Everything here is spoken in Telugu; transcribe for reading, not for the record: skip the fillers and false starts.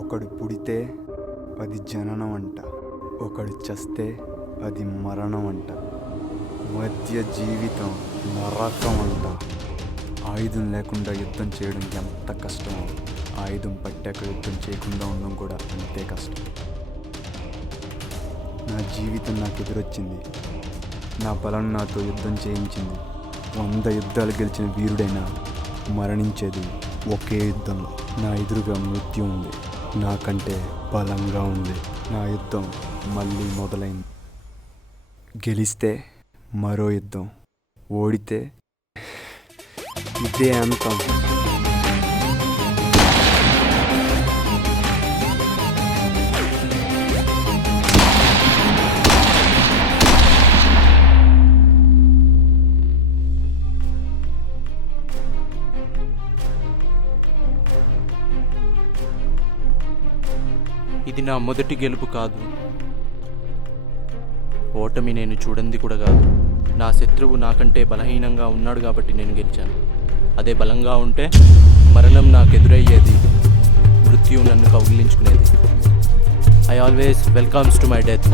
ఒకడు పుడితే అది జననం అంట, ఒకడు చస్తే అది మరణం అంట, మధ్య జీవితం నరకం అంట. ఆయుధం లేకుండా యుద్ధం చేయడం ఎంత కష్టమో, ఆయుధం పట్టాక యుద్ధం చేయకుండా ఉండడం కూడా అంతే కష్టం. నా జీవితం నాకు ఎదురొచ్చింది, నా బలం నాతో యుద్ధం చేయించింది. 100 యుద్ధాలు గెలిచిన వీరుడైనా మరణించేది ఒకే యుద్ధంలో. నా ఎదురుగా మృత్యు ఉంది, నాకంటే బలంగా ఉంది. నా యుద్ధం మళ్ళీ మొదలైంది. గెలిస్తే మరో యుద్ధం, ఓడితే ఇదే అంతం. ఇది నా మొదటి గెలుపు కాదు, ఓటమి నేను చూడంది కూడా కాదు. నా శత్రువు నాకంటే బలహీనంగా ఉన్నాడు కాబట్టి నేను గెలిచాను. అదే బలంగా ఉంటే మరణం నాకు ఎదురయ్యేది, మృత్యు నన్ను కౌగిలించుకునేది. I always welcomes to my death.